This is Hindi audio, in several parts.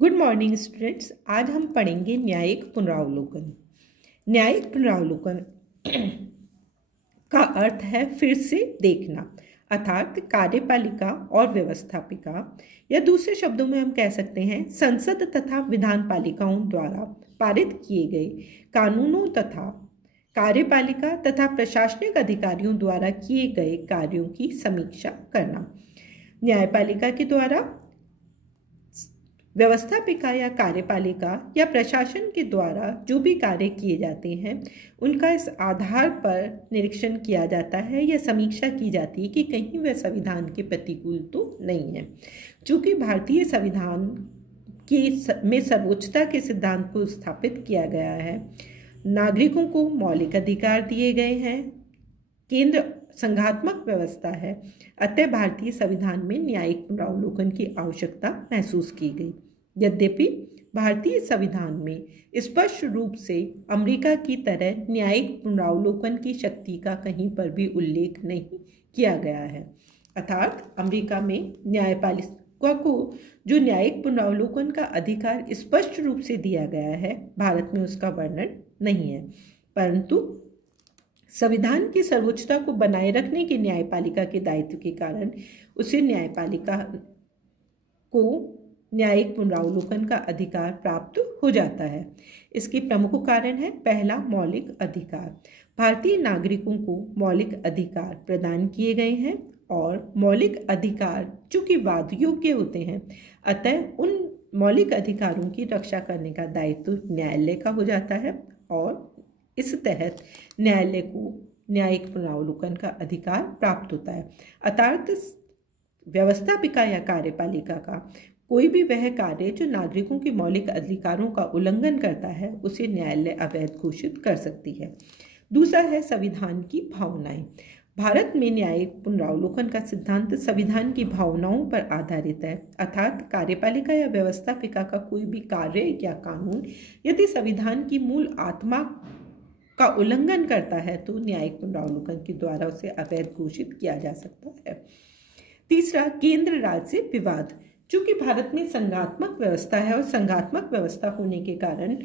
Good morning students. आज हम पढ़ेंगे न्यायिक पुनरावलोकन। न्यायिक पुनरावलोकन का अर्थ है फिर से देखना, अर्थात कार्यपालिका और व्यवस्थापिका या दूसरे शब्दों में हम कह सकते हैं संसद तथा विधान पालिकाओं द्वारा पारित किए गए कानूनों तथा कार्यपालिका तथा प्रशासनिक अधिकारियों द्वारा किए गए कार्यों की समीक्षा करना। न्यायपालिका के द्वारा, व्यवस्थापिका या कार्यपालिका या प्रशासन के द्वारा जो भी कार्य किए जाते हैं उनका इस आधार पर निरीक्षण किया जाता है या समीक्षा की जाती है कि कहीं वह संविधान के प्रतिकूल तो नहीं है। चूंकि भारतीय संविधान में सर्वोच्चता के सिद्धांत को स्थापित किया गया है, नागरिकों को मौलिक अधिकार दिए गए हैं, केंद्र संघात्मक व्यवस्था है, अतः भारतीय संविधान में न्यायिक पुनरावलोकन की आवश्यकता महसूस की गई। यद्यपि भारतीय संविधान में स्पष्ट रूप से अमेरिका की तरह न्यायिक पुनरावलोकन की शक्ति का कहीं पर भी उल्लेख नहीं किया गया है, अर्थात अमेरिका में न्यायपालिका को जो न्यायिक पुनरावलोकन का अधिकार स्पष्ट रूप से दिया गया है, भारत में उसका वर्णन नहीं है। परंतु संविधान की सर्वोच्चता को बनाए रखने के न्यायपालिका के दायित्व के कारण उसे न्यायपालिका को न्यायिक पुनरावलोकन का अधिकार प्राप्त हो जाता है। इसके प्रमुख कारण है, पहला, मौलिक अधिकार। भारतीय नागरिकों को मौलिक अधिकार प्रदान किए गए हैं और मौलिक अधिकार चूंकि वाद योग्य होते हैं, अतः उन मौलिक अधिकारों की रक्षा करने का दायित्व न्यायालय का हो जाता है और इस तहत न्यायालय को न्यायिक पुनरावलोकन का अधिकार प्राप्त होता है। अर्थात व्यवस्थापिका या कार्यपालिका का कोई भी वह कार्य जो नागरिकों के मौलिक अधिकारों का उल्लंघन करता है उसे न्यायालय अवैध घोषित कर सकती है। दूसरा है संविधान की भावनाएं। भारत में न्यायिक पुनरावलोकन का सिद्धांत संविधान की भावनाओं पर आधारित है, अर्थात कार्यपालिका या व्यवस्थापिका का कोई भी कार्य या कानून यदि संविधान की मूल आत्मा का उल्लंघन करता है तो न्यायिक पुनरावलोकन के द्वारा उसे अवैध घोषित किया जा सकता है। तीसरा, केंद्र राज्य से विवाद। चूंकि भारत में संघात्मक व्यवस्था है और संघात्मक व्यवस्था होने के कारण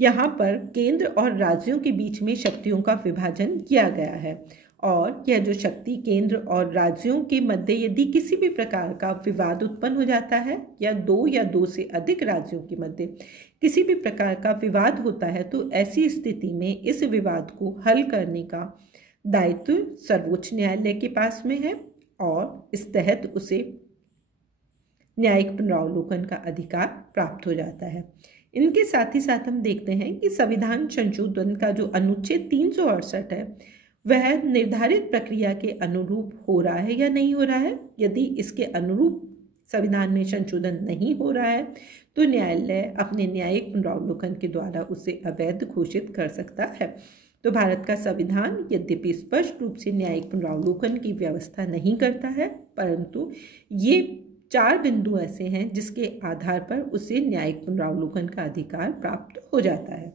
यहाँ पर केंद्र और राज्यों के बीच में शक्तियों का विभाजन किया गया है और यह जो शक्ति केंद्र और राज्यों के मध्य यदि किसी भी प्रकार का विवाद उत्पन्न हो जाता है या दो से अधिक राज्यों के मध्य किसी भी प्रकार का विवाद होता है तो ऐसी स्थिति में इस विवाद को हल करने का दायित्व सर्वोच्च न्यायालय के पास में है और इस तहत उसे न्यायिक पुनरावलोकन का अधिकार प्राप्त हो जाता है। इनके साथ ही साथ हम देखते हैं कि संविधान संशोधन का जो अनुच्छेद 368 है वह निर्धारित प्रक्रिया के अनुरूप हो रहा है या नहीं हो रहा है। यदि इसके अनुरूप संविधान में संशोधन नहीं हो रहा है तो न्यायालय अपने न्यायिक पुनरावलोकन के द्वारा उसे अवैध घोषित कर सकता है। तो भारत का संविधान यद्यपि स्पष्ट रूप से न्यायिक पुनरावलोकन की व्यवस्था नहीं करता है, परंतु ये 4 बिंदु ऐसे हैं जिसके आधार पर उसे न्यायिक पुनरावलोकन का अधिकार प्राप्त हो जाता है।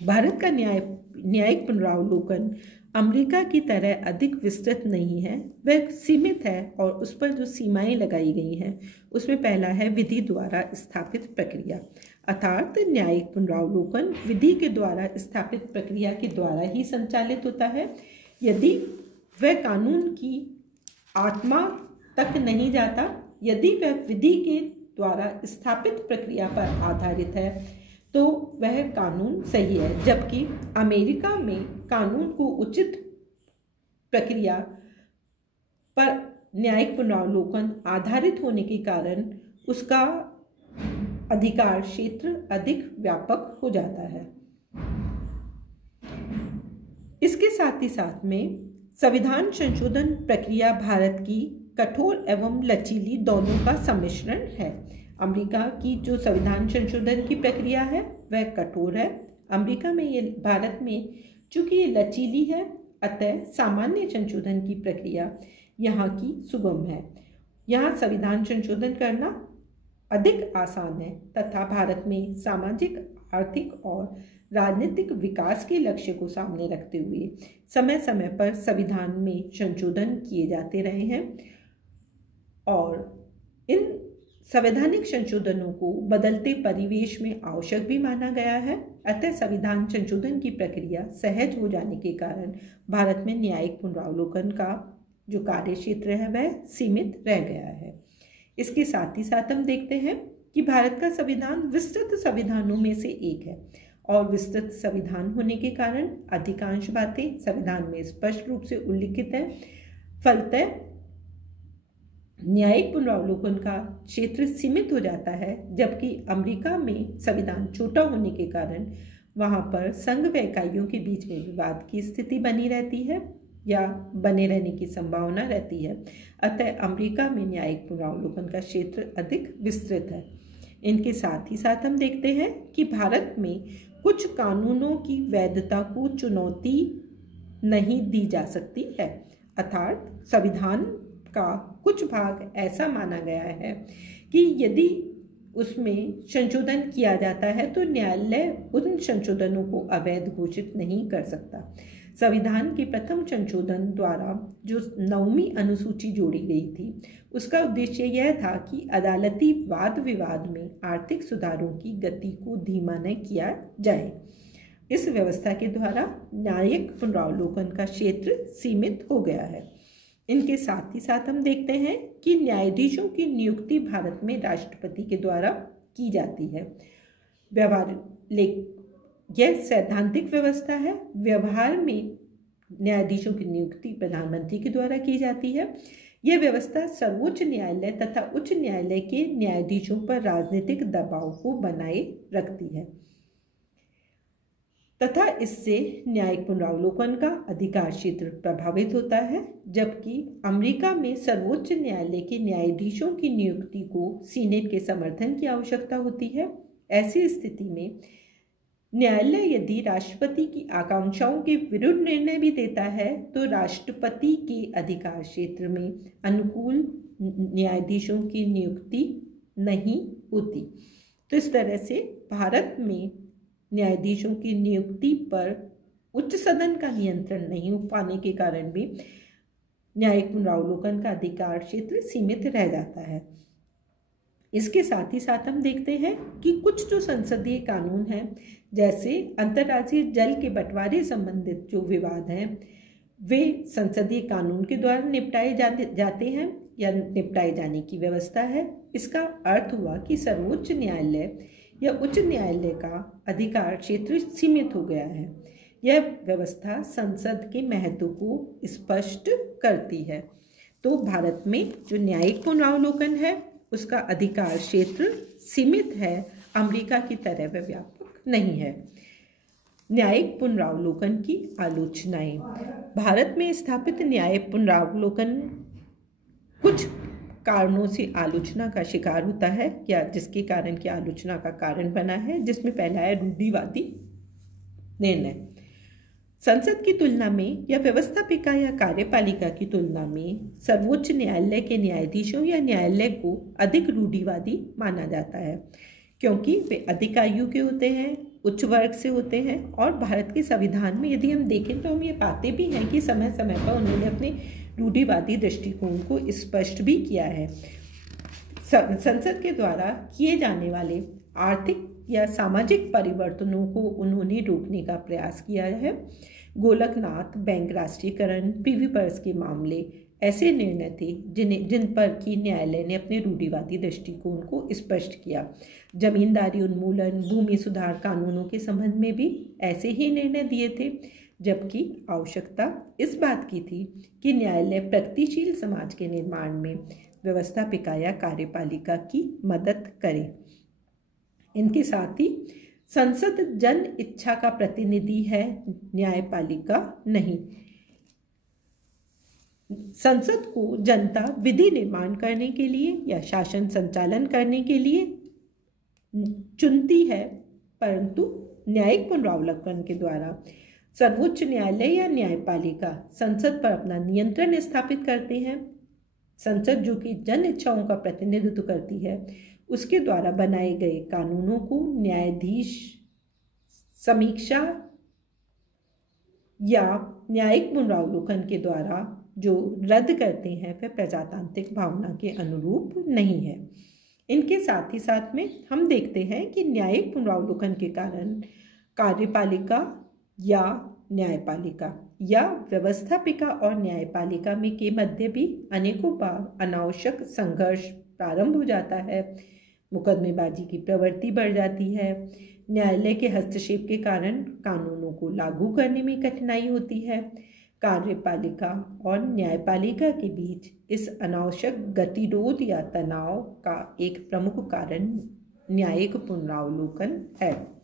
भारत का न्यायिक पुनरावलोकन अमेरिका की तरह अधिक विस्तृत नहीं है, वह सीमित है और उस पर जो सीमाएं लगाई गई हैं उसमें पहला है विधि द्वारा स्थापित प्रक्रिया, अर्थात न्यायिक पुनरावलोकन विधि के द्वारा स्थापित प्रक्रिया के द्वारा ही संचालित होता है। यदि वह कानून की आत्मा तक नहीं जाता, यदि वह विधि के द्वारा स्थापित प्रक्रिया पर आधारित है तो वह कानून सही है, जबकि अमेरिका में कानून को उचित प्रक्रिया पर न्यायिक पुनरावलोकन आधारित होने के कारण उसका अधिकार क्षेत्र अधिक व्यापक हो जाता है। इसके साथ ही साथ में संविधान संशोधन प्रक्रिया भारत की कठोर एवं लचीली दोनों का सम्मिश्रण है। अमेरिका की जो संविधान संशोधन की प्रक्रिया है वह कठोर है, अमेरिका में ये भारत में चूंकि ये लचीली है अतः सामान्य संशोधन की प्रक्रिया यहाँ की सुगम है। यहाँ संविधान संशोधन करना अधिक आसान है तथा भारत में सामाजिक, आर्थिक और राजनीतिक विकास के लक्ष्य को सामने रखते हुए समय समय पर संविधान में संशोधन किए जाते रहे हैं और इन संवैधानिक संशोधनों को बदलते परिवेश में आवश्यक भी माना गया है। अतः संविधान संशोधन की प्रक्रिया सहज हो जाने के कारण भारत में न्यायिक पुनरावलोकन का जो कार्य क्षेत्र है वह सीमित रह गया है। इसके साथ ही साथ हम देखते हैं कि भारत का संविधान विस्तृत संविधानों में से एक है और विस्तृत संविधान होने के कारण अधिकांश बातें संविधान में स्पष्ट रूप से उल्लिखित है। फलतः न्यायिक पुनरावलोकन का क्षेत्र सीमित हो जाता है, जबकि अमेरिका में संविधान छोटा होने के कारण वहाँ पर संघ व इकाइयों के बीच में विवाद की स्थिति बनी रहती है या बने रहने की संभावना रहती है। अतः अमेरिका में न्यायिक पुनरावलोकन का क्षेत्र अधिक विस्तृत है। इनके साथ ही साथ हम देखते हैं कि भारत में कुछ कानूनों की वैधता को चुनौती नहीं दी जा सकती है, अर्थात संविधान का कुछ भाग ऐसा माना गया है कि यदि उसमें संशोधन किया जाता है तो न्यायालय उन संशोधनों को अवैध घोषित नहीं कर सकता। संविधान के प्रथम संशोधन द्वारा जो 9वीं अनुसूची जोड़ी गई थी, उसका उद्देश्य यह था कि अदालती वाद विवाद में आर्थिक सुधारों की गति को धीमा न किया जाए। इस व्यवस्था के द्वारा न्यायिक पुनरावलोकन का क्षेत्र सीमित हो गया है। इनके साथ ही साथ हम देखते हैं कि न्यायाधीशों की नियुक्ति भारत में राष्ट्रपति के द्वारा की जाती है। यह सैद्धांतिक व्यवस्था है। व्यवहार में न्यायाधीशों की नियुक्ति प्रधानमंत्री के द्वारा की जाती है। यह व्यवस्था सर्वोच्च न्यायालय तथा उच्च न्यायालय के न्यायाधीशों पर राजनीतिक दबाव को बनाए रखती है तथा इससे न्यायिक पुनरावलोकन का अधिकार क्षेत्र प्रभावित होता है। जबकि अमेरिका में सर्वोच्च न्यायालय के न्यायाधीशों की नियुक्ति को सीनेट के समर्थन की आवश्यकता होती है। ऐसी स्थिति में न्यायालय यदि राष्ट्रपति की आकांक्षाओं के विरुद्ध निर्णय भी देता है तो राष्ट्रपति के अधिकार क्षेत्र में अनुकूल न्यायाधीशों की नियुक्ति नहीं होती। तो इस तरह से भारत में न्यायाधीशों की नियुक्ति पर उच्च सदन का नियंत्रण नहीं हो पाने के कारण भी न्यायिक पुनरावलोकन का अधिकार क्षेत्र सीमित रह जाता है। इसके साथ ही साथ हम देखते हैं कि कुछ जो संसदीय कानून हैं, जैसे अंतर्राज्यीय जल के बंटवारे संबंधित जो विवाद हैं, वे संसदीय कानून के द्वारा निपटाए जाते हैं या निपटाए जाने की व्यवस्था है। इसका अर्थ हुआ कि सर्वोच्च न्यायालय या उच्च न्यायालय का अधिकार क्षेत्र सीमित हो गया है। यह व्यवस्था संसद के महत्व को स्पष्ट करती है। तो भारत में जो न्यायिक पुनरावलोकन है उसका अधिकार क्षेत्र सीमित है, अमेरिका की तरह वह व्यापक नहीं है। न्यायिक पुनरावलोकन की आलोचनाएं। भारत में स्थापित न्यायिक पुनरावलोकन कुछ कारणों से आलोचना का शिकार होता है या जिसके कारण की आलोचना का कारण बना है, जिसमें पहला है रूढ़िवादी निर्णय। संसद की तुलना में या व्यवस्थापिका या कार्यपालिका की तुलना में सर्वोच्च न्यायालय के न्यायाधीशों या न्यायालय को अधिक रूढ़िवादी माना जाता है, क्योंकि वे अधिक आयु के होते हैं, उच्च वर्ग से होते हैं और भारत के संविधान में यदि हम देखें तो हम ये पाते भी हैं कि समय समय पर उन्होंने अपने रूढ़िवादी दृष्टिकोण को स्पष्ट भी किया है। संसद के द्वारा किए जाने वाले आर्थिक या सामाजिक परिवर्तनों को उन्होंने रोकने का प्रयास किया है। गोलकनाथ बैंक राष्ट्रीयकरण, पीवी पर्स के मामले ऐसे निर्णय थे जिन पर कि न्यायालय ने अपने रूढ़िवादी दृष्टिकोण को स्पष्ट किया। जमींदारी उन्मूलन, भूमि सुधार कानूनों के संबंध में भी ऐसे ही निर्णय दिए थे, जबकि आवश्यकता इस बात की थी कि न्यायालय प्रगतिशील समाज के निर्माण में व्यवस्थापिका या कार्यपालिका की मदद करे। इनके साथ ही संसद जन इच्छा का प्रतिनिधि है, न्यायपालिका नहीं। संसद को जनता विधि निर्माण करने के लिए या शासन संचालन करने के लिए चुनती है, परंतु न्यायिक पुनरावलोकन के द्वारा सर्वोच्च न्यायालय या न्यायपालिका संसद पर अपना नियंत्रण स्थापित करते हैं। संसद जो कि जन इच्छाओं का प्रतिनिधित्व करती है, उसके द्वारा बनाए गए कानूनों को न्यायाधीश समीक्षा या न्यायिक पुनरावलोकन के द्वारा जो रद्द करते हैं वह प्रजातांत्रिक भावना के अनुरूप नहीं है। इनके साथ ही साथ में हम देखते हैं कि न्यायिक पुनरावलोकन के कारण कार्यपालिका या न्यायपालिका या व्यवस्थापिका और न्यायपालिका में के मध्य भी अनेकों बार अनावश्यक संघर्ष प्रारंभ हो जाता है। मुकदमेबाजी की प्रवृत्ति बढ़ जाती है। न्यायालय के हस्तक्षेप के कारण कानूनों को लागू करने में कठिनाई होती है। कार्यपालिका और न्यायपालिका के बीच इस अनावश्यक गतिरोध या तनाव का एक प्रमुख कारण न्यायिक पुनरावलोकन है।